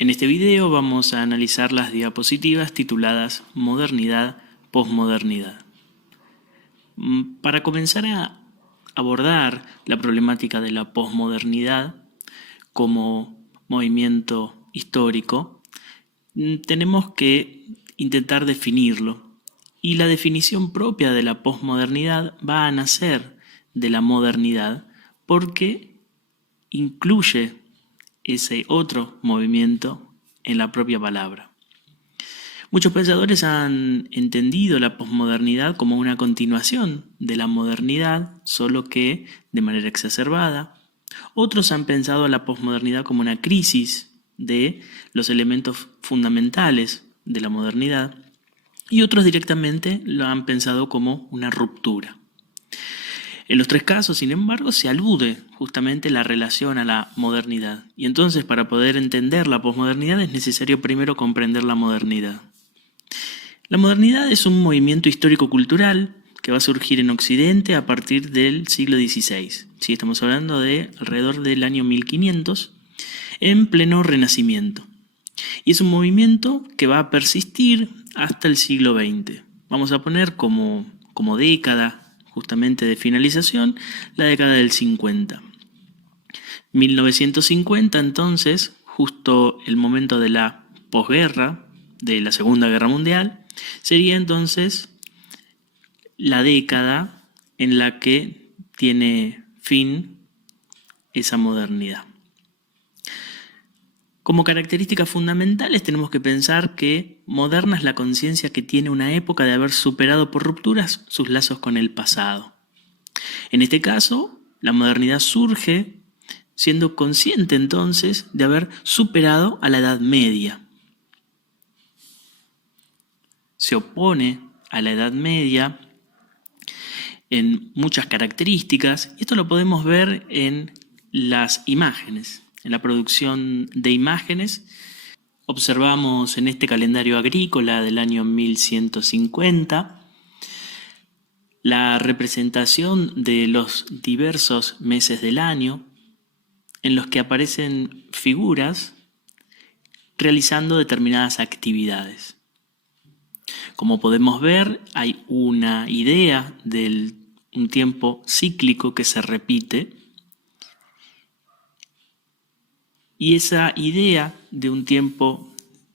En este video vamos a analizar las diapositivas tituladas Modernidad, Posmodernidad. Para comenzar a abordar la problemática de la posmodernidad como movimiento histórico, tenemos que intentar definirlo. Y la definición propia de la posmodernidad va a nacer de la modernidad porque incluye ese otro movimiento en la propia palabra. Muchos pensadores han entendido la posmodernidad como una continuación de la modernidad, solo que de manera exacerbada. Otros han pensado a la posmodernidad como una crisis de los elementos fundamentales de la modernidad, y otros directamente lo han pensado como una ruptura. En los tres casos, sin embargo, se alude justamente la relación a la modernidad. Y entonces, para poder entender la posmodernidad, es necesario primero comprender la modernidad. La modernidad es un movimiento histórico-cultural que va a surgir en Occidente a partir del siglo XVI. Sí, estamos hablando de alrededor del año 1500, en pleno Renacimiento. Y es un movimiento que va a persistir hasta el siglo XX. Vamos a poner como década justamente de finalización la década del 50. 1950 entonces, justo el momento de la posguerra, de la Segunda Guerra Mundial, sería entonces la década en la que tiene fin esa modernidad. Como características fundamentales tenemos que pensar que moderna es la conciencia que tiene una época de haber superado por rupturas sus lazos con el pasado. En este caso, la modernidad surge siendo consciente entonces de haber superado a la Edad Media. Se opone a la Edad Media en muchas características, y esto lo podemos ver en las imágenes. En la producción de imágenes observamos en este calendario agrícola del año 1150 la representación de los diversos meses del año en los que aparecen figuras realizando determinadas actividades. Como podemos ver, hay una idea de un tiempo cíclico que se repite, y esa idea de un tiempo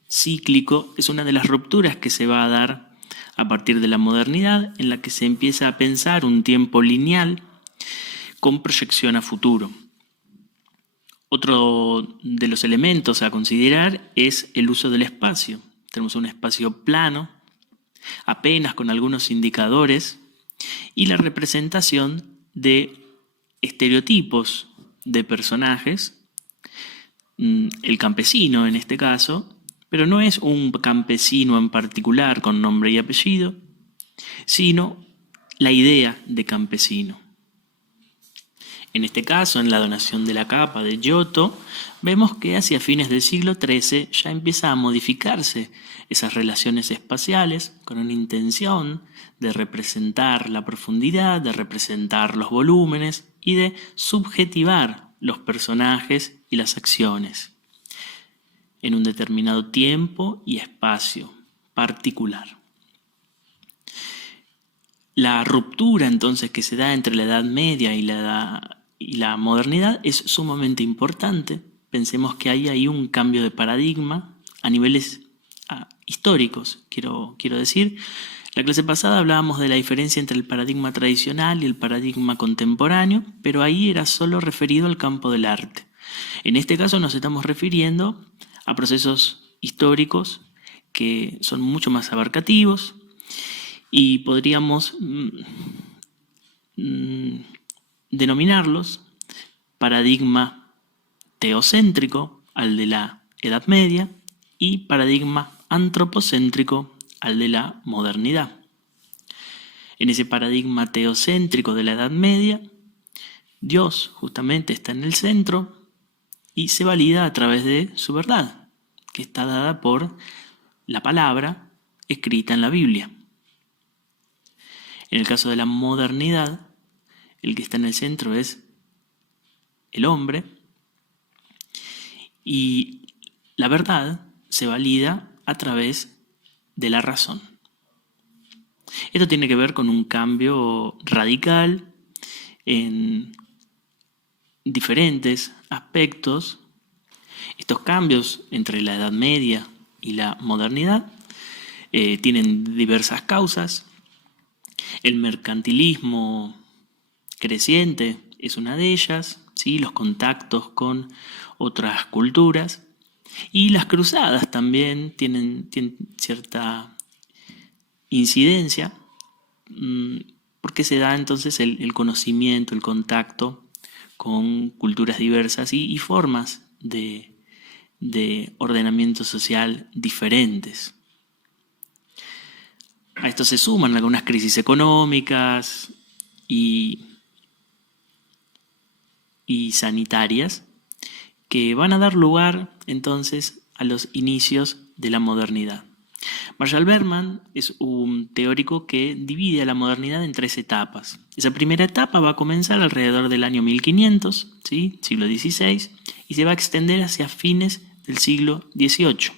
cíclico es una de las rupturas que se va a dar a partir de la modernidad, en la que se empieza a pensar un tiempo lineal con proyección a futuro. Otro de los elementos a considerar es el uso del espacio. Tenemos un espacio plano, apenas con algunos indicadores, y la representación de estereotipos de personajes, el campesino en este caso, pero no es un campesino en particular con nombre y apellido, sino la idea de campesino. En este caso, en la donación de la capa de Giotto, vemos que hacia fines del siglo XIII ya empieza a modificarse esas relaciones espaciales con una intención de representar la profundidad, de representar los volúmenes y de subjetivar los personajes y las acciones en un determinado tiempo y espacio particular. La ruptura entonces que se da entre la Edad Media y la modernidad es sumamente importante. Pensemos que hay ahí un cambio de paradigma a niveles históricos, quiero decir. La clase pasada hablábamos de la diferencia entre el paradigma tradicional y el paradigma contemporáneo, pero ahí era solo referido al campo del arte. En este caso nos estamos refiriendo a procesos históricos que son mucho más abarcativos, y podríamos denominarlos paradigma teocéntrico al de la Edad Media y paradigma antropocéntrico al de la modernidad. En ese paradigma teocéntrico de la Edad Media, Dios justamente está en el centro y se valida a través de su verdad, que está dada por la palabra escrita en la Biblia. En el caso de la modernidad, el que está en el centro es el hombre, y la verdad se valida a través de la razón. Esto tiene que ver con un cambio radical en diferentes aspectos. Estos cambios entre la Edad Media y la modernidad tienen diversas causas. El mercantilismo creciente es una de ellas, ¿sí? Los contactos con otras culturas, y las cruzadas también tienen cierta incidencia, porque se da entonces el conocimiento, el contacto con culturas diversas y formas de ordenamiento social diferentes. A esto se suman algunas crisis económicas y sanitarias que van a dar lugar entonces a los inicios de la modernidad. Marshall Bergman es un teórico que divide a la modernidad en 3 etapas. Esa primera etapa va a comenzar alrededor del año 1500, ¿sí? Siglo XVI, y se va a extender hacia fines del siglo XVIII.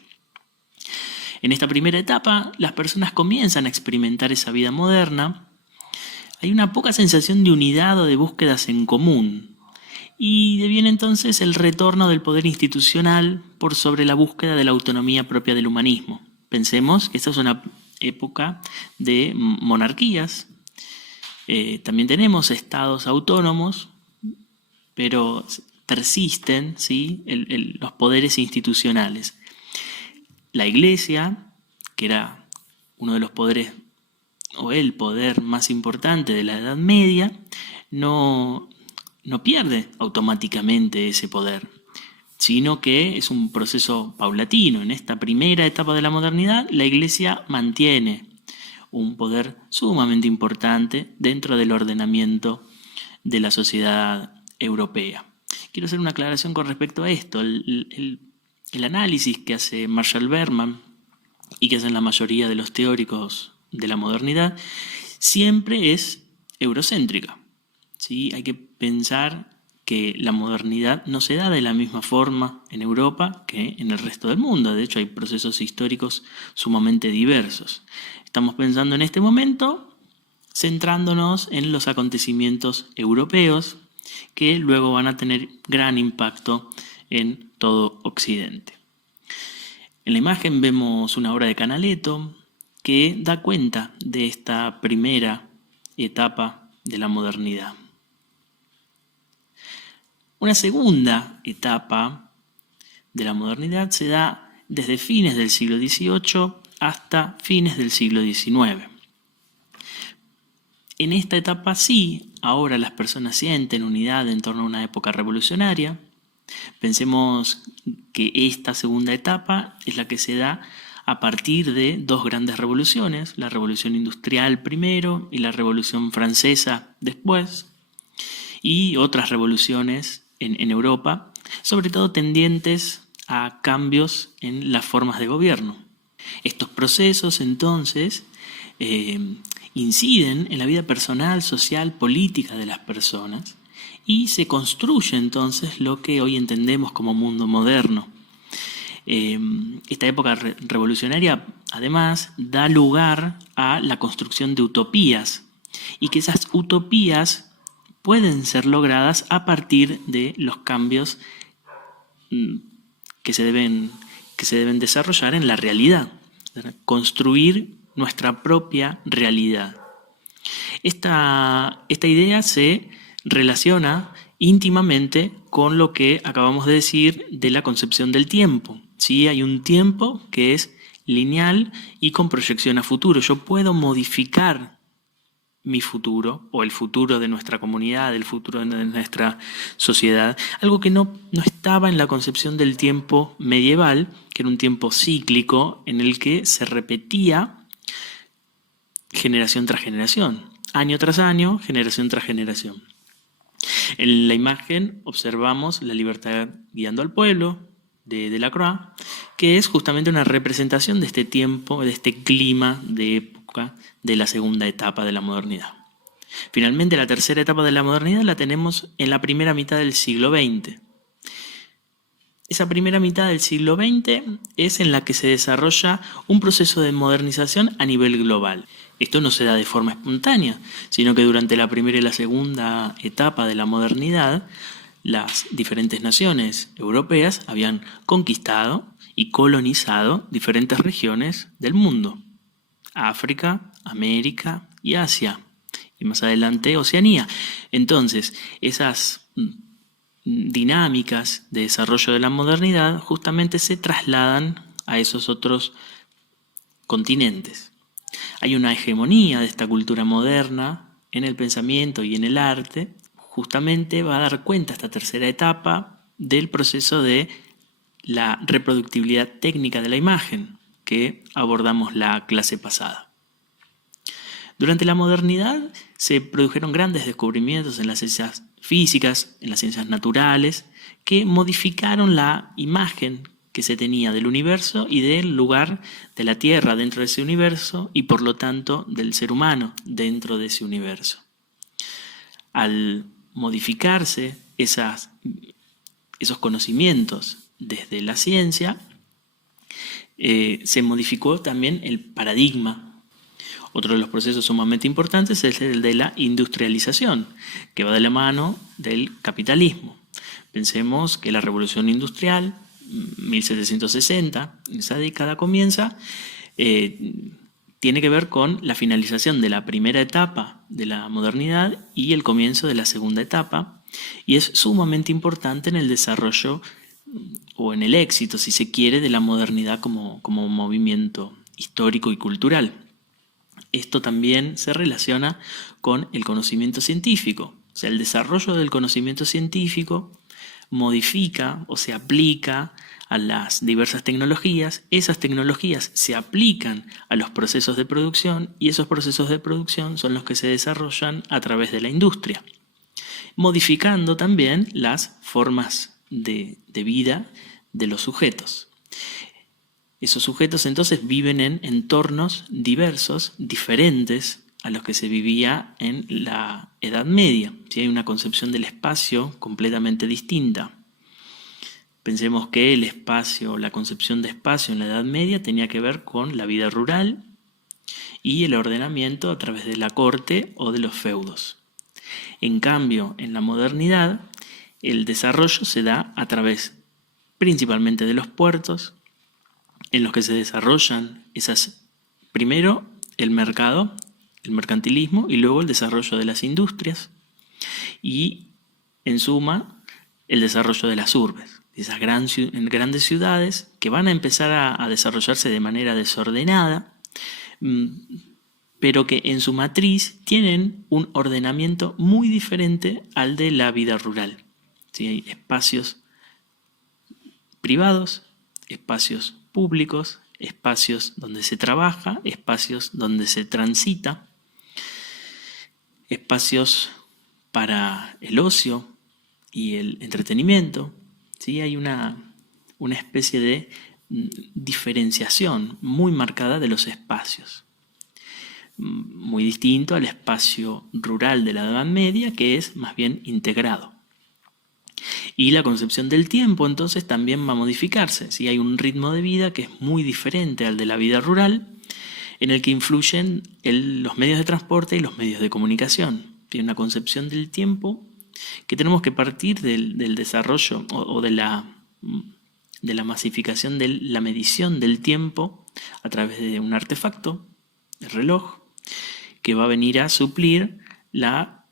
En esta primera etapa, las personas comienzan a experimentar esa vida moderna. Hay una poca sensación de unidad o de búsquedas en común. Y deviene entonces el retorno del poder institucional por sobre la búsqueda de la autonomía propia del humanismo. Pensemos que esta es una época de monarquías. También tenemos estados autónomos, pero persisten, ¿sí? Los poderes institucionales. La Iglesia, que era uno de los poderes o el poder más importante de la Edad Media, no pierde automáticamente ese poder, sino que es un proceso paulatino. En esta primera etapa de la modernidad, la Iglesia mantiene un poder sumamente importante dentro del ordenamiento de la sociedad europea. Quiero hacer una aclaración con respecto a esto. El análisis que hace Marshall Bergman y que hacen la mayoría de los teóricos de la modernidad siempre es eurocéntrica, ¿sí? Hay que pensar que la modernidad no se da de la misma forma en Europa que en el resto del mundo. De hecho, hay procesos históricos sumamente diversos. Estamos pensando en este momento centrándonos en los acontecimientos europeos que luego van a tener gran impacto en todo Occidente. En la imagen vemos una obra de Canaletto que da cuenta de esta primera etapa de la modernidad. Una segunda etapa de la modernidad se da desde fines del siglo XVIII hasta fines del siglo XIX. En esta etapa sí, ahora las personas sienten unidad en torno a una época revolucionaria. Pensemos que esta segunda etapa es la que se da a partir de 2 grandes revoluciones, la Revolución Industrial primero y la Revolución Francesa después, y otras revoluciones en Europa, sobre todo tendientes a cambios en las formas de gobierno. Estos procesos entonces inciden en la vida personal, social, política de las personas y se construye entonces lo que hoy entendemos como mundo moderno. Esta época revolucionaria además da lugar a la construcción de utopías y que esas utopías pueden ser logradas a partir de los cambios que se deben desarrollar en la realidad, construir nuestra propia realidad. Esta idea se relaciona íntimamente con lo que acabamos de decir de la concepción del tiempo. ¿Sí? Hay un tiempo que es lineal y con proyección a futuro. Yo puedo modificar mi futuro o el futuro de nuestra comunidad, el futuro de nuestra sociedad, algo que no estaba en la concepción del tiempo medieval, que era un tiempo cíclico en el que se repetía generación tras generación, año tras año, generación tras generación. En la imagen observamos La libertad guiando al pueblo de Delacroix, que es justamente una representación de este tiempo, de este clima de época de la segunda etapa de la modernidad. Finalmente, la tercera etapa de la modernidad la tenemos en la primera mitad del siglo XX. Esa primera mitad del siglo XX es en la que se desarrolla un proceso de modernización a nivel global. Esto no se da de forma espontánea, sino que durante la primera y la segunda etapa de la modernidad, las diferentes naciones europeas habían conquistado y colonizado diferentes regiones del mundo: África, América y Asia, y más adelante Oceanía. Entonces, esas dinámicas de desarrollo de la modernidad justamente se trasladan a esos otros continentes. Hay una hegemonía de esta cultura moderna en el pensamiento y en el arte. Justamente va a dar cuenta esta tercera etapa del proceso de la reproductibilidad técnica de la imagen que abordamos la clase pasada. Durante la modernidad se produjeron grandes descubrimientos en las ciencias físicas, en las ciencias naturales, que modificaron la imagen que se tenía del universo y del lugar de la Tierra dentro de ese universo, y por lo tanto del ser humano dentro de ese universo. Al modificarse esos conocimientos desde la ciencia, se modificó también el paradigma. Otro de los procesos sumamente importantes es el de la industrialización, que va de la mano del capitalismo. Pensemos que la revolución industrial, 1760, esa década comienza, tiene que ver con la finalización de la primera etapa de la modernidad y el comienzo de la segunda etapa, y es sumamente importante en el desarrollo o en el éxito, si se quiere, de la modernidad como movimiento histórico y cultural. Esto también se relaciona con el conocimiento científico. O sea, el desarrollo del conocimiento científico modifica o se aplica a las diversas tecnologías. Esas tecnologías se aplican a los procesos de producción y esos procesos de producción son los que se desarrollan a través de la industria, modificando también las formas de vida de los sujetos. Esos sujetos entonces viven en entornos diversos, diferentes a los que se vivía en la Edad Media. ¿Sí? Hay una concepción del espacio completamente distinta. Pensemos que el espacio, la concepción de espacio en la Edad Media tenía que ver con la vida rural y el ordenamiento a través de la corte o de los feudos. En cambio, en la modernidad, el desarrollo se da a través principalmente de los puertos, en los que se desarrollan primero el mercado, el mercantilismo, y luego el desarrollo de las industrias y, en suma, el desarrollo de las urbes, esas grandes ciudades que van a empezar a desarrollarse de manera desordenada, pero que en su matriz tienen un ordenamiento muy diferente al de la vida rural. ¿Sí? Hay espacios privados, espacios públicos, espacios donde se trabaja, espacios donde se transita, espacios para el ocio y el entretenimiento. ¿Sí? Hay una especie de diferenciación muy marcada de los espacios, muy distinto al espacio rural de la Edad Media, que es más bien integrado. Y la concepción del tiempo entonces también va a modificarse. ¿Sí? Hay un ritmo de vida que es muy diferente al de la vida rural, en el que influyen los medios de transporte y los medios de comunicación. Tiene una concepción del tiempo que tenemos que partir del desarrollo o de la masificación de la medición del tiempo a través de un artefacto, el reloj, que va a venir a suplir la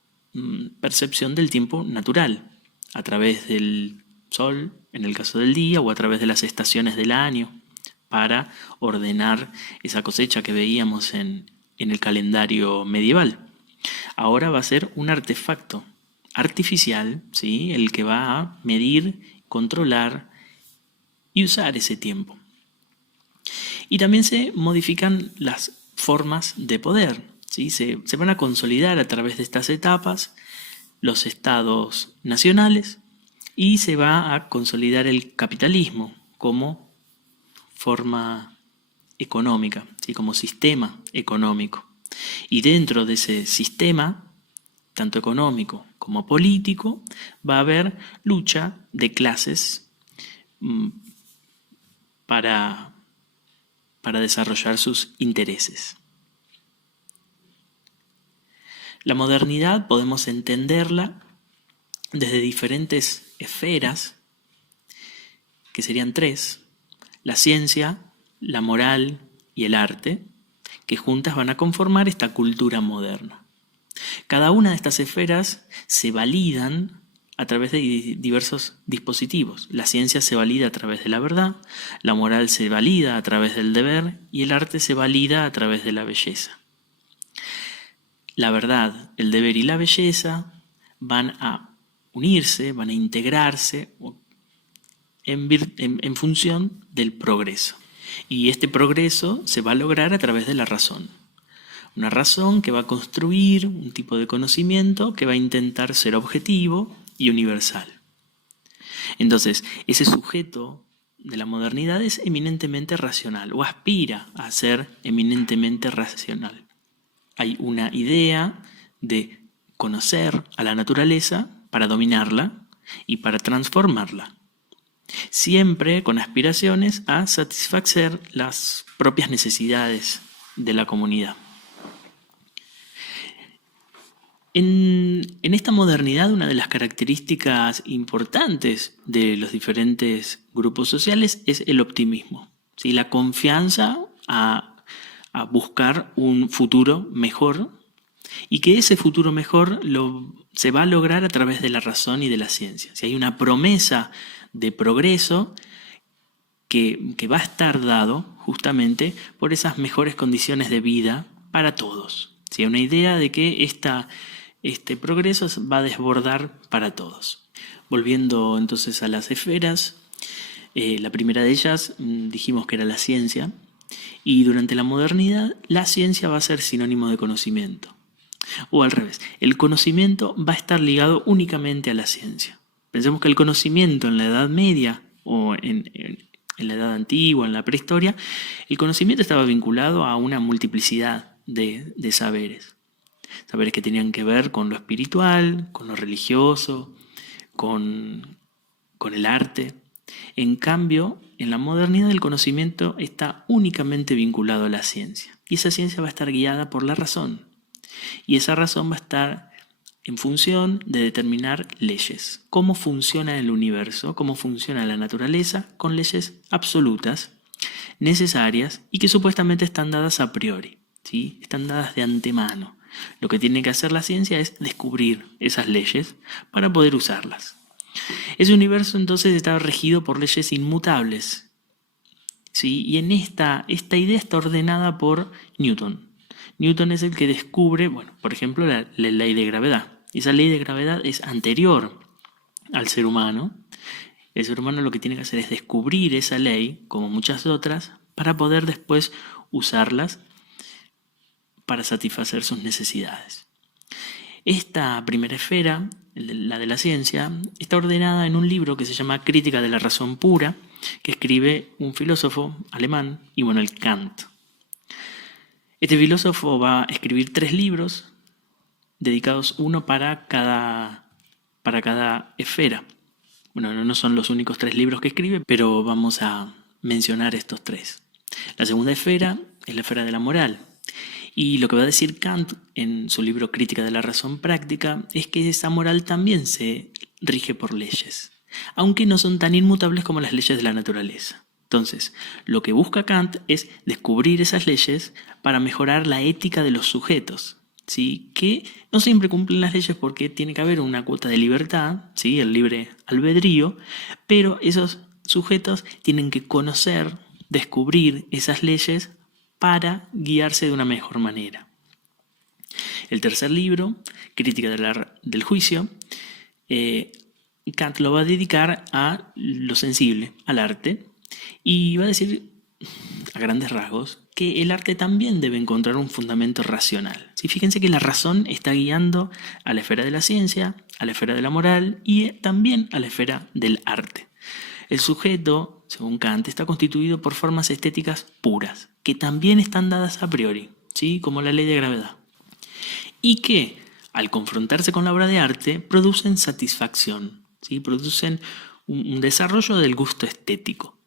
percepción del tiempo natural, a través del sol, en el caso del día, o a través de las estaciones del año, para ordenar esa cosecha que veíamos en el calendario medieval. Ahora va a ser un artefacto artificial, ¿sí? El que va a medir, controlar y usar ese tiempo. Y también se modifican las formas de poder, ¿sí? Se van a consolidar a través de estas etapas los estados nacionales y se va a consolidar el capitalismo como forma económica, ¿sí? Como sistema económico. Y dentro de ese sistema, tanto económico como político, va a haber lucha de clases mm, para desarrollar sus intereses. La modernidad podemos entenderla desde diferentes esferas, que serían tres: la ciencia, la moral y el arte, que juntas van a conformar esta cultura moderna. Cada una de estas esferas se validan a través de diversos dispositivos. La ciencia se valida a través de la verdad, la moral se valida a través del deber y el arte se valida a través de la belleza. La verdad, el deber y la belleza van a unirse, van a integrarse en función del progreso. Y este progreso se va a lograr a través de la razón. Una razón que va a construir un tipo de conocimiento que va a intentar ser objetivo y universal. Entonces, ese sujeto de la modernidad es eminentemente racional o aspira a ser eminentemente racional. Hay una idea de conocer a la naturaleza para dominarla y para transformarla, siempre con aspiraciones a satisfacer las propias necesidades de la comunidad. En esta modernidad, una de las características importantes de los diferentes grupos sociales es el optimismo, ¿sí? La confianza a buscar un futuro mejor, y que ese futuro mejor se va a lograr a través de la razón y de la ciencia. Si hay una promesa de progreso que va a estar dado justamente por esas mejores condiciones de vida para todos. Si hay una idea de que este progreso va a desbordar para todos. Volviendo entonces a las esferas, la primera de ellas dijimos que era la ciencia, y durante la modernidad la ciencia va a ser sinónimo de conocimiento. O al revés, el conocimiento va a estar ligado únicamente a la ciencia. Pensemos que el conocimiento en la Edad Media o en la Edad Antigua, en la prehistoria, el conocimiento estaba vinculado a una multiplicidad de saberes. Saberes que tenían que ver con lo espiritual, con lo religioso, con el arte. En cambio, en la modernidad el conocimiento está únicamente vinculado a la ciencia. Y esa ciencia va a estar guiada por la razón. Y esa razón va a estar en función de determinar leyes. Cómo funciona el universo, cómo funciona la naturaleza, con leyes absolutas, necesarias y que supuestamente están dadas a priori, ¿sí? Están dadas de antemano. Lo que tiene que hacer la ciencia es descubrir esas leyes para poder usarlas. Ese universo entonces está regido por leyes inmutables, ¿sí? Y en esta idea está ordenada por Newton. Newton es el que descubre, por ejemplo, la ley de gravedad. Esa ley de gravedad es anterior al ser humano. El ser humano lo que tiene que hacer es descubrir esa ley, como muchas otras, para poder después usarlas para satisfacer sus necesidades. Esta primera esfera, la de la ciencia, está ordenada en un libro que se llama Crítica de la razón pura, que escribe un filósofo alemán, Immanuel Kant. Este filósofo va a escribir 3 libros, dedicados uno para cada esfera. No son los únicos 3 libros que escribe, pero vamos a mencionar estos 3. La segunda esfera es la esfera de la moral. Y lo que va a decir Kant en su libro Crítica de la razón práctica es que esa moral también se rige por leyes, aunque no son tan inmutables como las leyes de la naturaleza. Entonces, lo que busca Kant es descubrir esas leyes para mejorar la ética de los sujetos, ¿sí? Que no siempre cumplen las leyes porque tiene que haber una cuota de libertad, ¿sí? El libre albedrío, pero esos sujetos tienen que conocer, descubrir esas leyes para guiarse de una mejor manera. El tercer libro, Crítica del juicio, Kant lo va a dedicar a lo sensible, al arte, y va a decir a grandes rasgos que el arte también debe encontrar un fundamento racional. ¿Sí? Fíjense que la razón está guiando a la esfera de la ciencia, a la esfera de la moral y también a la esfera del arte. El sujeto, según Kant, está constituido por formas estéticas puras, que también están dadas a priori, ¿sí? Como la ley de gravedad, y que, al confrontarse con la obra de arte, producen satisfacción, ¿sí? Producen un desarrollo del gusto estético.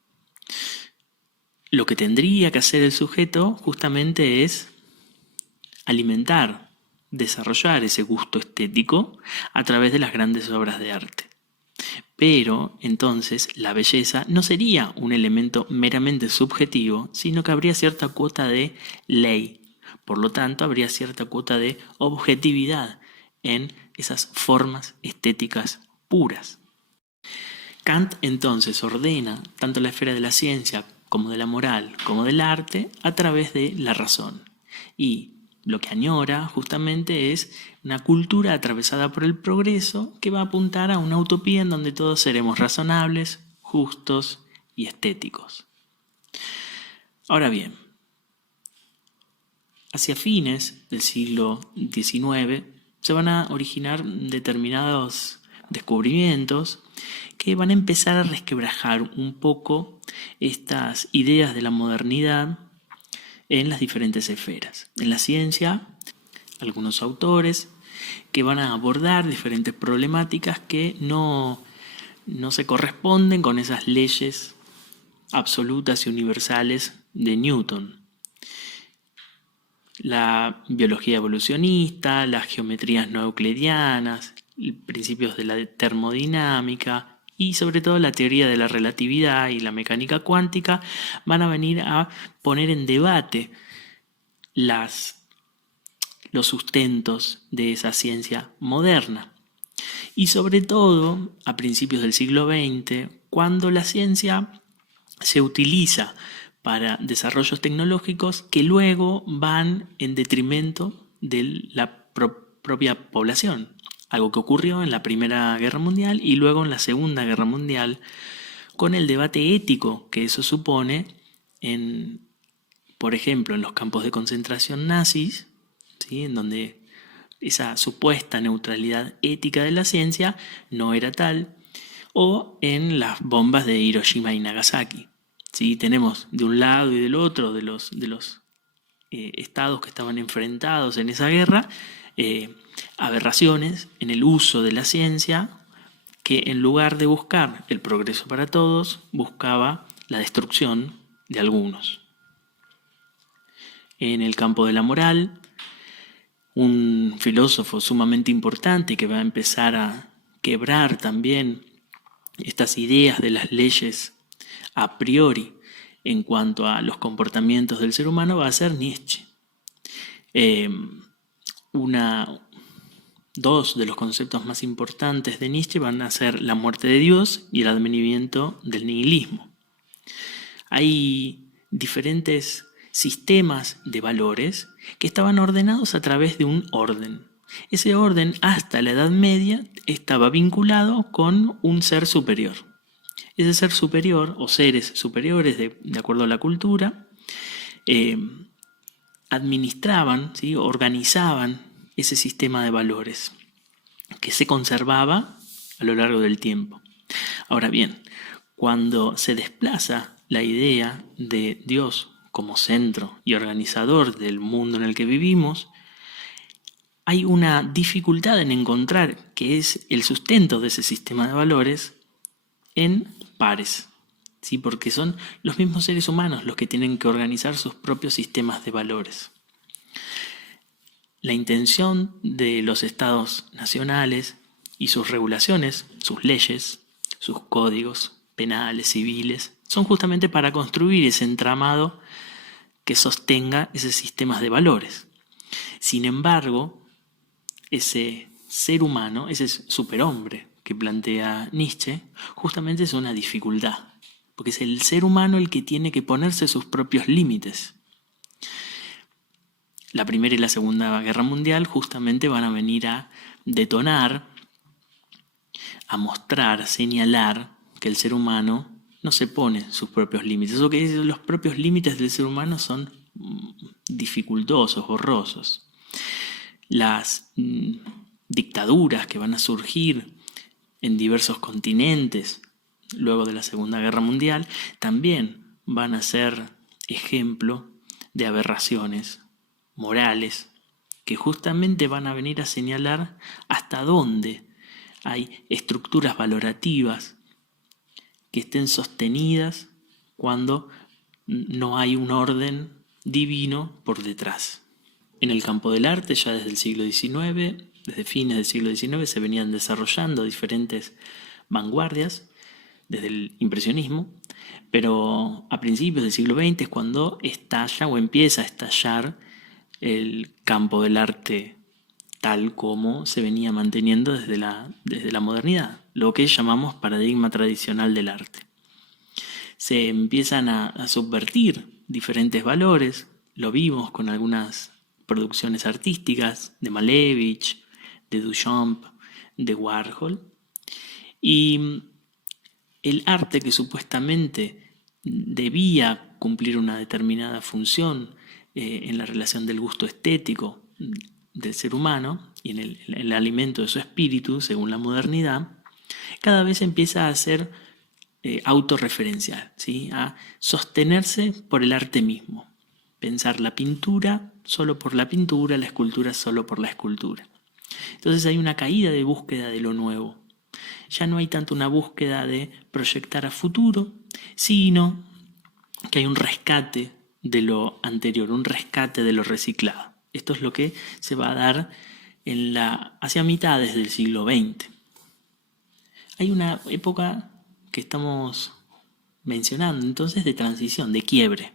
Lo que tendría que hacer el sujeto justamente es alimentar, desarrollar ese gusto estético a través de las grandes obras de arte. Pero entonces la belleza no sería un elemento meramente subjetivo, sino que habría cierta cuota de ley. Por lo tanto, habría cierta cuota de objetividad en esas formas estéticas puras. Kant entonces ordena tanto la esfera de la ciencia como de la moral como del arte a través de la razón. Y lo que añora justamente es una cultura atravesada por el progreso que va a apuntar a una utopía en donde todos seremos razonables, justos y estéticos. Ahora bien, hacia fines del siglo XIX se van a originar determinados descubrimientos que van a empezar a resquebrajar un poco estas ideas de la modernidad en las diferentes esferas. En la ciencia, algunos autores que van a abordar diferentes problemáticas que no se corresponden con esas leyes absolutas y universales de Newton. La biología evolucionista, las geometrías no euclidianas, principios de la termodinámica y sobre todo la teoría de la relatividad y la mecánica cuántica van a venir a poner en debate los sustentos de esa ciencia moderna. Y sobre todo a principios del siglo XX, cuando la ciencia se utiliza para desarrollos tecnológicos que luego van en detrimento de la propia población. Algo que ocurrió en la Primera Guerra Mundial y luego en la Segunda Guerra Mundial, con el debate ético que eso supone por ejemplo, en los campos de concentración nazis, ¿sí? En donde esa supuesta neutralidad ética de la ciencia no era tal, o en las bombas de Hiroshima y Nagasaki. ¿Sí? Tenemos de un lado y del otro de los estados que estaban enfrentados en esa guerra, aberraciones en el uso de la ciencia que en lugar de buscar el progreso para todos, buscaba la destrucción de algunos. En el campo de la moral, un filósofo sumamente importante que va a empezar a quebrar también estas ideas de las leyes a priori en cuanto a los comportamientos del ser humano va a ser Nietzsche. Dos de los conceptos más importantes de Nietzsche van a ser la muerte de Dios y el advenimiento del nihilismo. Hay diferentes sistemas de valores que estaban ordenados a través de un orden. Ese orden hasta la Edad Media estaba vinculado con un ser superior. Ese ser superior o seres superiores, de acuerdo a la cultura, administraban, ¿sí? Organizaban ese sistema de valores que se conservaba a lo largo del tiempo. Ahora bien, cuando se desplaza la idea de Dios como centro y organizador del mundo en el que vivimos, hay una dificultad en encontrar qué es el sustento de ese sistema de valores en pares, ¿sí? Porque son los mismos seres humanos los que tienen que organizar sus propios sistemas de valores. La intención de los estados nacionales y sus regulaciones, sus leyes, sus códigos penales, civiles, son justamente para construir ese entramado que sostenga esos sistemas de valores. Sin embargo, ese ser humano, ese superhombre que plantea Nietzsche, justamente es una dificultad, porque es el ser humano el que tiene que ponerse sus propios límites. La Primera y la Segunda Guerra Mundial justamente van a venir a detonar, a mostrar, a señalar que el ser humano no se pone sus propios límites, o que los propios límites del ser humano son dificultosos, borrosos. Las dictaduras que van a surgir en diversos continentes luego de la Segunda Guerra Mundial también van a ser ejemplo de aberraciones morales que justamente van a venir a señalar hasta dónde hay estructuras valorativas que estén sostenidas cuando no hay un orden divino por detrás. En el campo del arte, ya desde el siglo XIX, desde fines del siglo XIX, se venían desarrollando diferentes vanguardias, desde el impresionismo, pero a principios del siglo XX es cuando estalla o empieza a estallar el campo del arte tal como se venía manteniendo desde la modernidad, lo que llamamos paradigma tradicional del arte. Se empiezan a subvertir diferentes valores, lo vimos con algunas producciones artísticas de Malevich, de Duchamp, de Warhol, y el arte que supuestamente debía cumplir una determinada función en la relación del gusto estético del ser humano y en el alimento de su espíritu, según la modernidad, cada vez empieza a ser autorreferencial, ¿sí? A sostenerse por el arte mismo. Pensar la pintura solo por la pintura, la escultura solo por la escultura. Entonces hay una caída de búsqueda de lo nuevo. Ya no hay tanto una búsqueda de proyectar a futuro, sino que hay un rescate de lo anterior, un rescate de lo reciclado. Esto es lo que se va a dar hacia mitades del siglo XX. Hay una época que estamos mencionando entonces de transición, de quiebre.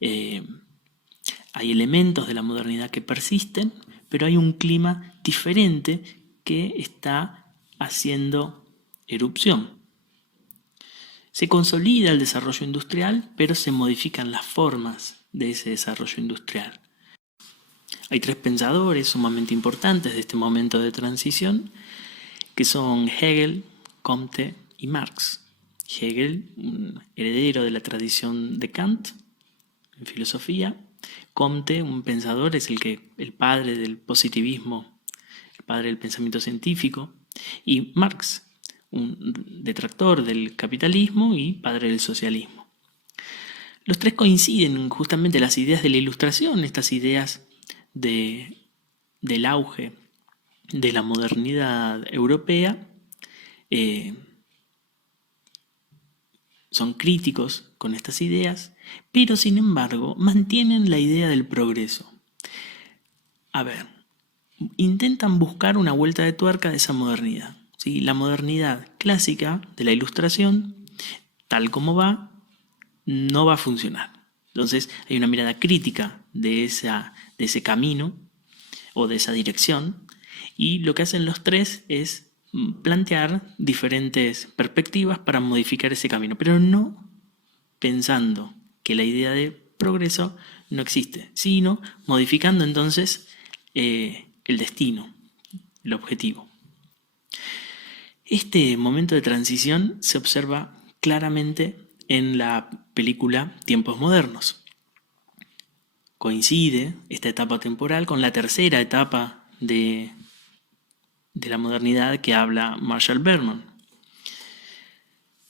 Hay elementos de la modernidad que persisten, pero hay un clima diferente que está haciendo erupción. Se consolida el desarrollo industrial, pero se modifican las formas de ese desarrollo industrial. Hay tres pensadores sumamente importantes de este momento de transición, que son Hegel, Comte y Marx. Hegel, un heredero de la tradición de Kant en filosofía. Comte, un pensador, es el padre del positivismo, el padre del pensamiento científico. Y Marx, un detractor del capitalismo y padre del socialismo. Los tres coinciden justamente en las ideas de la Ilustración, estas ideas del auge de la modernidad europea. Son críticos con estas ideas, pero sin embargo mantienen la idea del progreso. A ver, intentan buscar una vuelta de tuerca de esa modernidad. ¿Sí? La modernidad clásica de la Ilustración, tal como va, no va a funcionar. Entonces hay una mirada crítica de ese camino o de esa dirección, y lo que hacen los tres es plantear diferentes perspectivas para modificar ese camino, pero no pensando que la idea de progreso no existe, sino modificando entonces el destino, el objetivo. Este momento de transición se observa claramente en la película Tiempos Modernos. Coincide esta etapa temporal con la tercera etapa de la modernidad que habla Marshall Berman.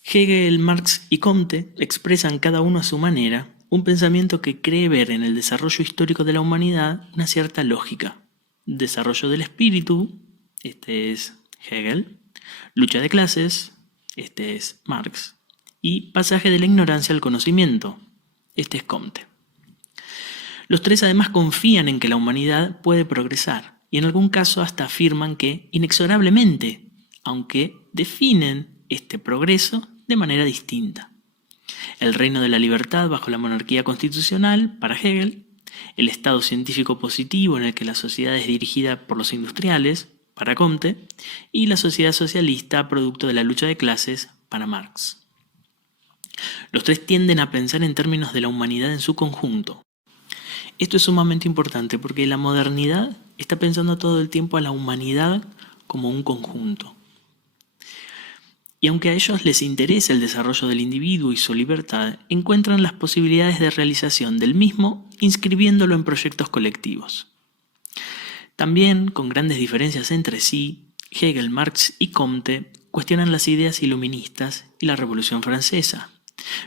Hegel, Marx y Comte expresan cada uno a su manera un pensamiento que cree ver en el desarrollo histórico de la humanidad una cierta lógica. Desarrollo del espíritu, este es Hegel. Lucha de clases, este es Marx. Y pasaje de la ignorancia al conocimiento, este es Comte. Los tres además confían en que la humanidad puede progresar y en algún caso hasta afirman que inexorablemente, aunque definen este progreso de manera distinta. El reino de la libertad bajo la monarquía constitucional para Hegel, el estado científico positivo en el que la sociedad es dirigida por los industriales para Comte y la sociedad socialista producto de la lucha de clases para Marx. Los tres tienden a pensar en términos de la humanidad en su conjunto. Esto es sumamente importante porque la modernidad está pensando todo el tiempo a la humanidad como un conjunto. Y aunque a ellos les interesa el desarrollo del individuo y su libertad, encuentran las posibilidades de realización del mismo inscribiéndolo en proyectos colectivos. También, con grandes diferencias entre sí, Hegel, Marx y Comte cuestionan las ideas iluministas y la Revolución Francesa,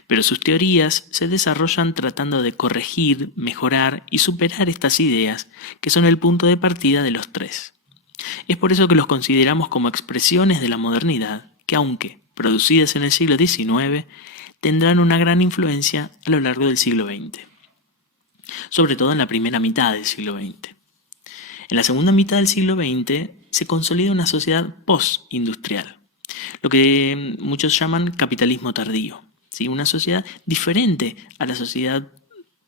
pero sus teorías se desarrollan tratando de corregir, mejorar y superar estas ideas, que son el punto de partida de los tres. Es por eso que los consideramos como expresiones de la modernidad, que aunque producidas en el siglo XIX, tendrán una gran influencia a lo largo del siglo XX, sobre todo en la primera mitad del siglo XX. En la segunda mitad del siglo XX se consolida una sociedad postindustrial, lo que muchos llaman capitalismo tardío, ¿sí? Una sociedad diferente a la sociedad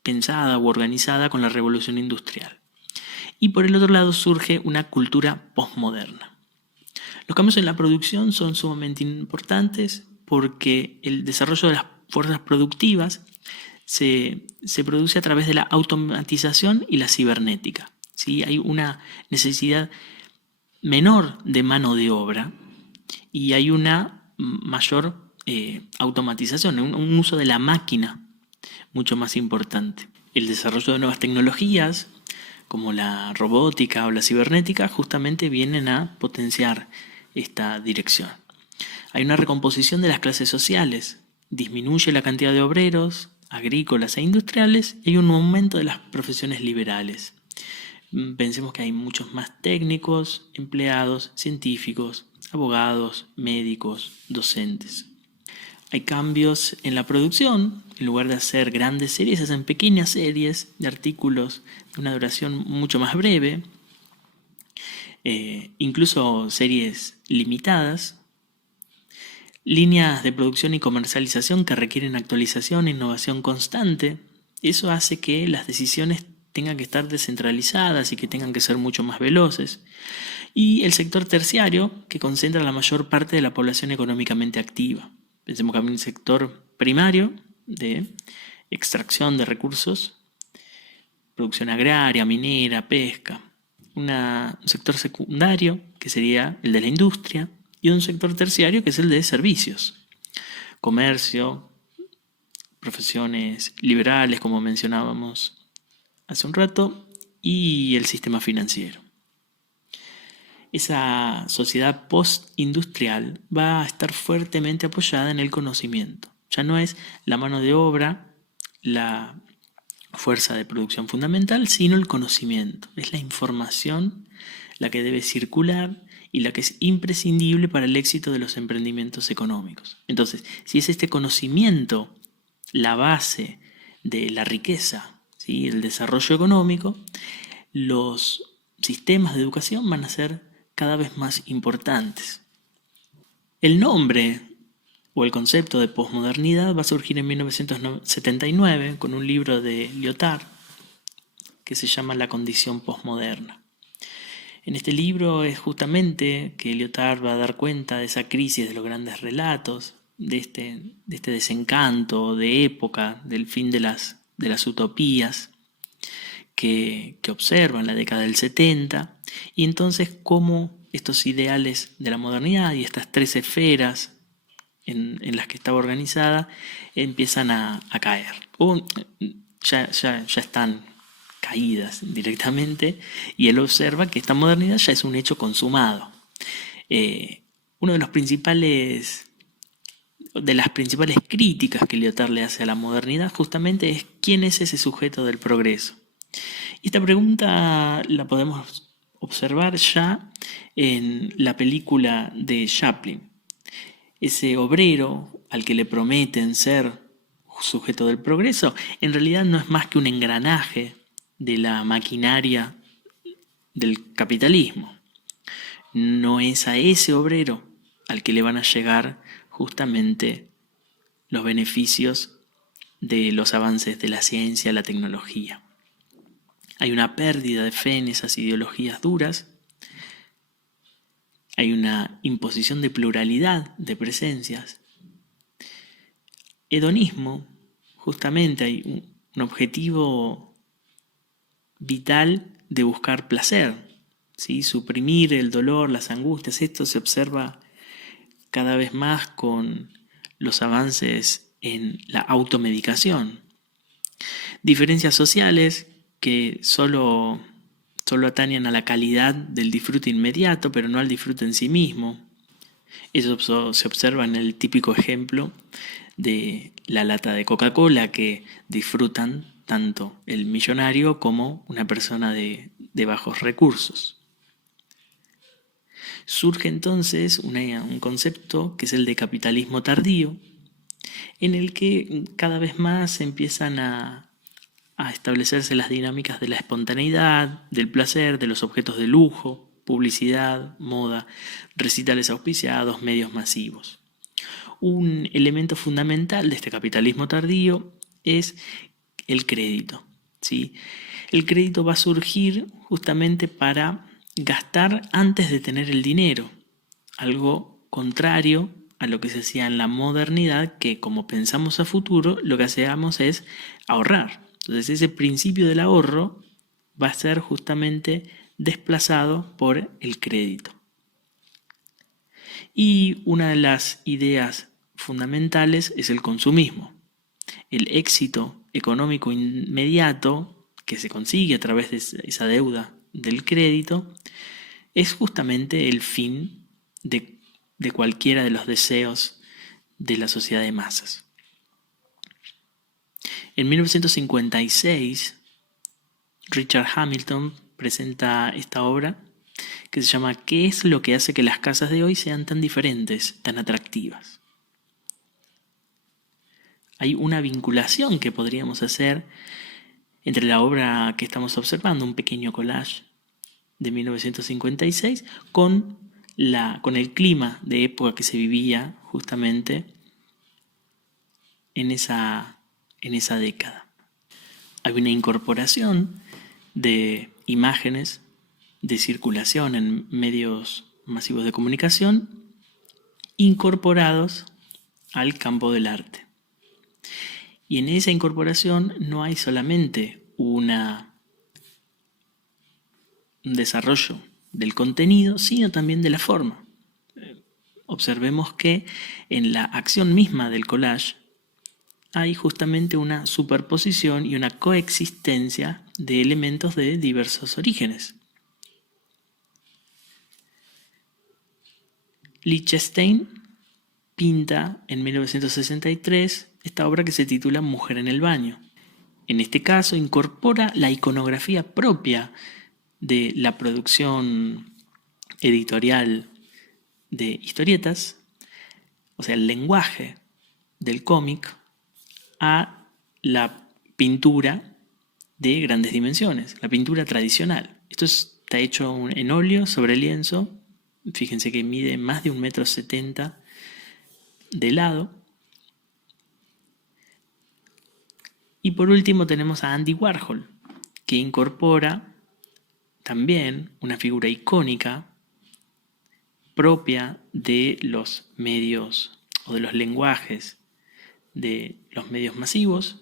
pensada o organizada con la revolución industrial. Y por el otro lado surge una cultura posmoderna. Los cambios en la producción son sumamente importantes porque el desarrollo de las fuerzas productivas se produce a través de la automatización y la cibernética, ¿sí? Hay una necesidad menor de mano de obra y hay una mayor automatización, un uso de la máquina mucho más importante. El desarrollo de nuevas tecnologías como la robótica o la cibernética justamente vienen a potenciar esta dirección. Hay una recomposición de las clases sociales, disminuye la cantidad de obreros, agrícolas e industriales y hay un aumento de las profesiones liberales. Pensemos que hay muchos más técnicos, empleados, científicos, abogados, médicos, docentes. Hay cambios en la producción, en lugar de hacer grandes series, se hacen pequeñas series de artículos de una duración mucho más breve, incluso series limitadas, líneas de producción y comercialización que requieren actualización e innovación constante. Eso hace que las decisiones tengan que estar descentralizadas y que tengan que ser mucho más veloces. Y el sector terciario, que concentra la mayor parte de la población económicamente activa. Pensemos que hay un sector primario de extracción de recursos, producción agraria, minera, pesca. Un sector secundario, que sería el de la industria, y un sector terciario, que es el de servicios, comercio, profesiones liberales, como mencionábamos hace un rato, y el sistema financiero. Esa sociedad postindustrial va a estar fuertemente apoyada en el conocimiento. Ya no es la mano de obra la fuerza de producción fundamental, sino el conocimiento. Es la información la que debe circular y la que es imprescindible para el éxito de los emprendimientos económicos. Entonces, si es este conocimiento la base de la riqueza, ¿sí?, el desarrollo económico, los sistemas de educación van a ser cada vez más importantes. El nombre o el concepto de posmodernidad va a surgir en 1979 con un libro de Lyotard que se llama La condición posmoderna. En este libro es justamente que Lyotard va a dar cuenta de esa crisis de los grandes relatos, de este desencanto de época, del fin de las utopías que observa en la década del 70, y entonces cómo estos ideales de la modernidad y estas tres esferas en las que estaba organizada empiezan a caer, o ya están caídas directamente, y él observa que esta modernidad ya es un hecho consumado. Uno de las principales críticas que Lyotard le hace a la modernidad justamente es quién es ese sujeto del progreso. Y esta pregunta la podemos observar ya en la película de Chaplin. Ese obrero al que le prometen ser sujeto del progreso, en realidad no es más que un engranaje de la maquinaria del capitalismo. No es a ese obrero al que le van a llegar justamente los beneficios de los avances de la ciencia, la tecnología. Hay una pérdida de fe en esas ideologías duras. Hay una imposición de pluralidad de presencias. Hedonismo, justamente hay un objetivo vital de buscar placer, ¿sí? Suprimir el dolor, las angustias. Esto se observa cada vez más con los avances en la automedicación. Diferencias sociales que solo atañen a la calidad del disfrute inmediato, pero no al disfrute en sí mismo. Eso se observa en el típico ejemplo de la lata de Coca-Cola, que disfrutan tanto el millonario como una persona de bajos recursos. Surge entonces un concepto que es el de capitalismo tardío, en el que cada vez más empiezan a establecerse las dinámicas de la espontaneidad, del placer, de los objetos de lujo, publicidad, moda, recitales auspiciados, medios masivos. Un elemento fundamental de este capitalismo tardío es el crédito, ¿sí? El crédito va a surgir justamente para gastar antes de tener el dinero, algo contrario a lo que se hacía en la modernidad, que como pensamos a futuro, lo que hacemos es ahorrar. Entonces ese principio del ahorro va a ser justamente desplazado por el crédito. Y una de las ideas fundamentales es el consumismo. El éxito económico inmediato que se consigue a través de esa deuda del crédito es justamente el fin de cualquiera de los deseos de la sociedad de masas. En 1956, Richard Hamilton presenta esta obra que se llama ¿Qué es lo que hace que las casas de hoy sean tan diferentes, tan atractivas? Hay una vinculación que podríamos hacer entre la obra que estamos observando, un pequeño collage de 1956, con el clima de época que se vivía justamente en esa década. Hay una incorporación de imágenes de circulación en medios masivos de comunicación incorporados al campo del arte. Y en esa incorporación no hay solamente un desarrollo del contenido, sino también de la forma. Observemos que en la acción misma del collage hay justamente una superposición y una coexistencia de elementos de diversos orígenes. Lichtenstein pinta en 1963 esta obra que se titula Mujer en el baño. En este caso incorpora la iconografía propia de la producción editorial de historietas, o sea, el lenguaje del cómic, a la pintura de grandes dimensiones, la pintura tradicional. Esto está hecho en óleo sobre lienzo. Fíjense que mide más de 1,70 m de lado. Y por último tenemos a Andy Warhol, que incorpora también una figura icónica propia de los medios o de los lenguajes de los medios masivos.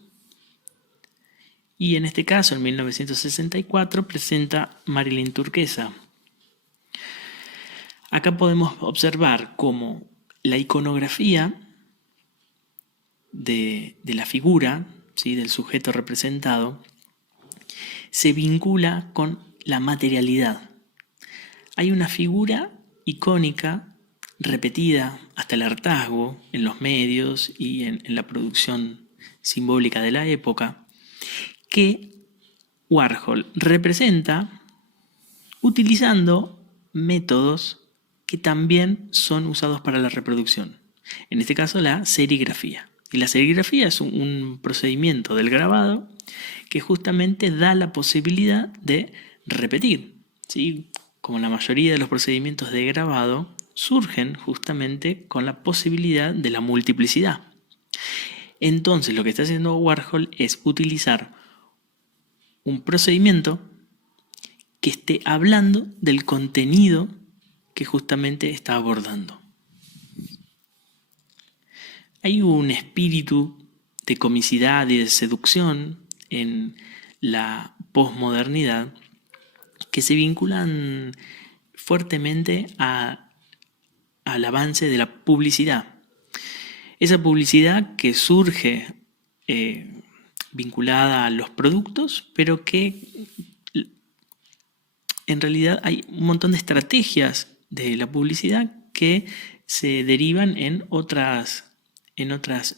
Y en este caso, en 1964, presenta Marilyn Turquesa. Acá podemos observar cómo la iconografía de la figura, ¿sí?, del sujeto representado, se vincula con la materialidad. Hay una figura icónica repetida hasta el hartazgo en los medios y en la producción simbólica de la época, que Warhol representa utilizando métodos que también son usados para la reproducción. En este caso, la serigrafía. Y la serigrafía es un procedimiento del grabado que justamente da la posibilidad de repetir, ¿sí? Como la mayoría de los procedimientos de grabado, surgen justamente con la posibilidad de la multiplicidad. Entonces, lo que está haciendo Warhol es utilizar un procedimiento que esté hablando del contenido que justamente está abordando. Hay un espíritu de comicidad y de seducción en la posmodernidad que se vinculan fuertemente al avance de la publicidad. Esa publicidad que surge vinculada a los productos, pero que en realidad hay un montón de estrategias de la publicidad que se derivan en otras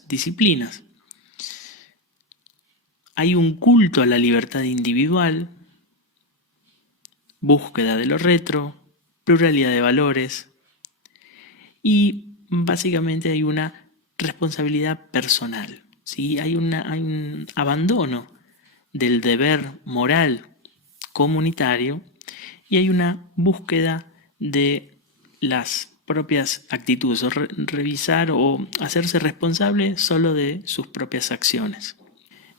disciplinas. Hay un culto a la libertad individual, búsqueda de lo retro, pluralidad de valores y básicamente hay una responsabilidad personal, ¿sí? Hay un abandono del deber moral comunitario y hay una búsqueda de las propias actitudes, o revisar o hacerse responsable solo de sus propias acciones.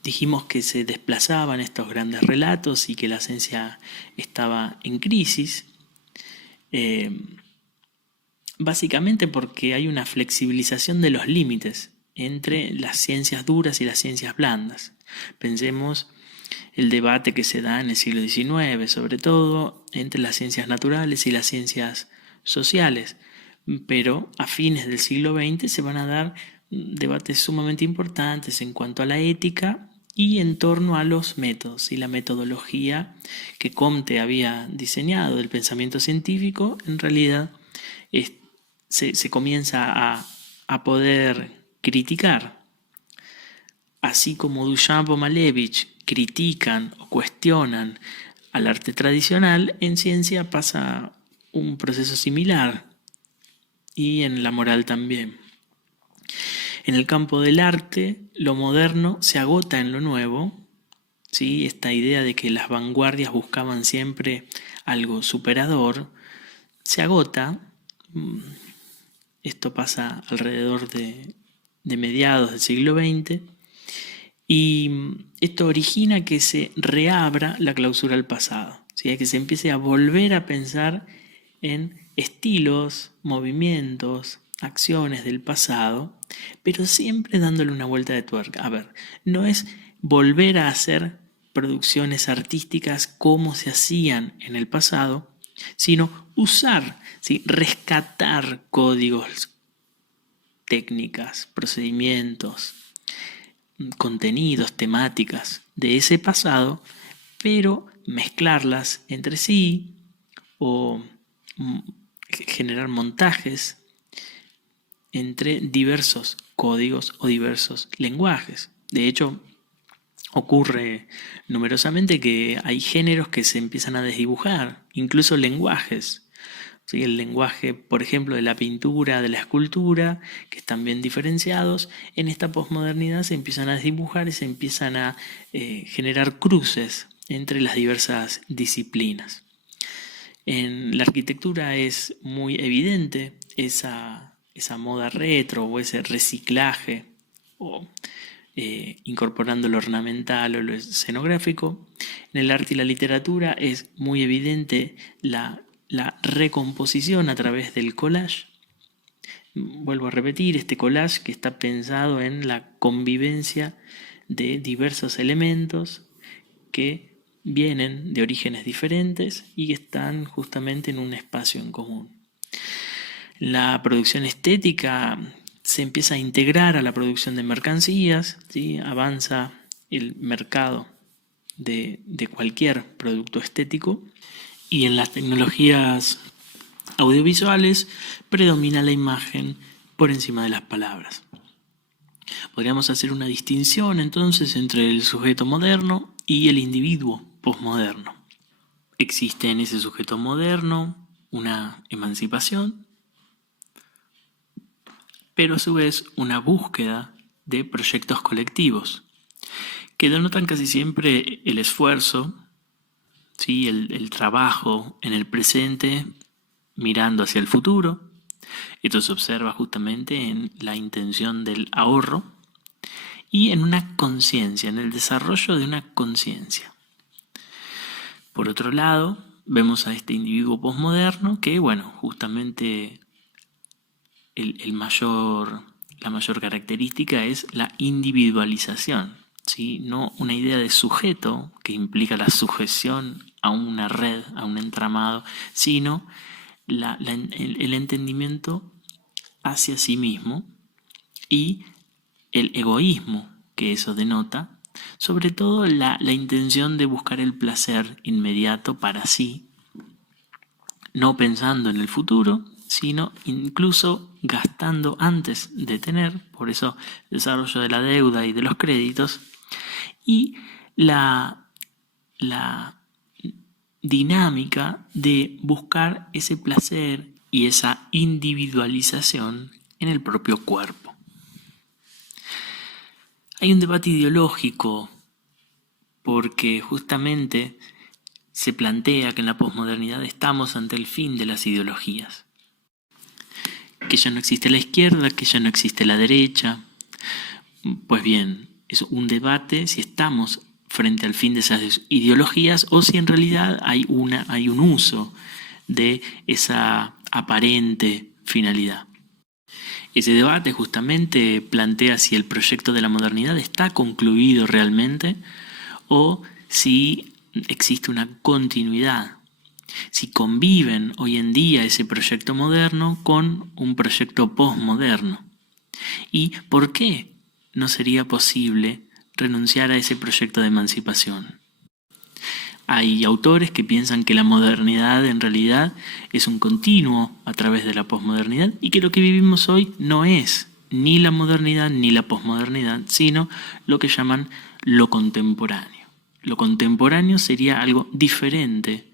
Dijimos que se desplazaban estos grandes relatos y que la ciencia estaba en crisis, básicamente porque hay una flexibilización de los límites entre las ciencias duras y las ciencias blandas. Pensemos el debate que se da en el siglo XIX, sobre todo entre las ciencias naturales y las ciencias sociales, pero a fines del siglo XX se van a dar debates sumamente importantes en cuanto a la ética y en torno a los métodos y la metodología que Comte había diseñado del pensamiento científico. En realidad se comienza a poder criticar. Así como Duchamp o Malevich critican o cuestionan al arte tradicional, en ciencia pasa un proceso similar y en la moral también. En el campo del arte, lo moderno se agota en lo nuevo, ¿sí? Esta idea de que las vanguardias buscaban siempre algo superador se agota. Esto pasa alrededor de mediados del siglo XX. Y esto origina que se reabra la clausura al pasado, ¿sí? Que se empiece a volver a pensar en estilos, movimientos, acciones del pasado, pero siempre dándole una vuelta de tuerca. A ver, no es volver a hacer producciones artísticas como se hacían en el pasado, sino usar, ¿sí? Rescatar códigos, técnicas, procedimientos, contenidos, temáticas de ese pasado, pero mezclarlas entre sí o generar montajes entre diversos códigos o diversos lenguajes. De hecho, ocurre numerosamente que hay géneros que se empiezan a desdibujar, incluso lenguajes. ¿Sí? El lenguaje, por ejemplo, de la pintura, de la escultura, que están bien diferenciados, en esta posmodernidad se empiezan a desdibujar y se empiezan a generar cruces entre las diversas disciplinas. En la arquitectura es muy evidente esa moda retro o ese reciclaje o incorporando lo ornamental o lo escenográfico. En el arte y la literatura es muy evidente la recomposición a través del collage. Vuelvo a repetir, este collage que está pensado en la convivencia de diversos elementos que vienen de orígenes diferentes y que están justamente en un espacio en común. La producción estética se empieza a integrar a la producción de mercancías, ¿sí? Avanza el mercado de cualquier producto estético, y en las tecnologías audiovisuales predomina la imagen por encima de las palabras. Podríamos hacer una distinción entonces entre el sujeto moderno y el individuo posmoderno. Existe en ese sujeto moderno una emancipación, pero a su vez una búsqueda de proyectos colectivos que denotan casi siempre el esfuerzo, ¿sí? el trabajo en el presente mirando hacia el futuro. Esto se observa justamente en la intención del ahorro y en una conciencia, en el desarrollo de una conciencia. Por otro lado, vemos a este individuo posmoderno que, bueno, justamente la mayor característica es la individualización, ¿sí? No una idea de sujeto que implica la sujeción a una red, a un entramado, sino el entendimiento hacia sí mismo y el egoísmo que eso denota, sobre todo la intención de buscar el placer inmediato para sí, no pensando en el futuro, sino incluso gastando antes de tener, por eso el desarrollo de la deuda y de los créditos, y la dinámica de buscar ese placer y esa individualización en el propio cuerpo. Hay un debate ideológico porque justamente se plantea que en la posmodernidad estamos ante el fin de las ideologías, que ya no existe la izquierda, que ya no existe la derecha. Pues bien, es un debate si estamos frente al fin de esas ideologías o si en realidad hay un uso de esa aparente finalidad. Ese debate justamente plantea si el proyecto de la modernidad está concluido realmente o si existe una continuidad, si conviven hoy en día ese proyecto moderno con un proyecto posmoderno. ¿Y por qué no sería posible renunciar a ese proyecto de emancipación? Hay autores que piensan que la modernidad en realidad es un continuo a través de la posmodernidad y que lo que vivimos hoy no es ni la modernidad ni la posmodernidad, sino lo que llaman lo contemporáneo. Lo contemporáneo sería algo diferente,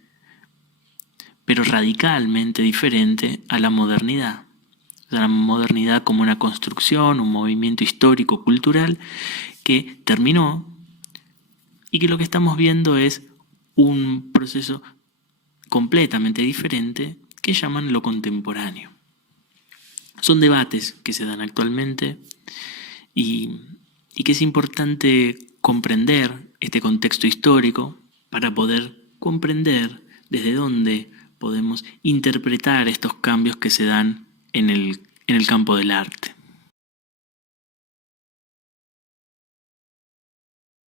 pero radicalmente diferente a la modernidad. La modernidad como una construcción, un movimiento histórico-cultural que terminó y que lo que estamos viendo es un proceso completamente diferente que llaman lo contemporáneo. Son debates que se dan actualmente y que es importante comprender este contexto histórico para poder comprender desde dónde podemos interpretar estos cambios que se dan en el campo del arte.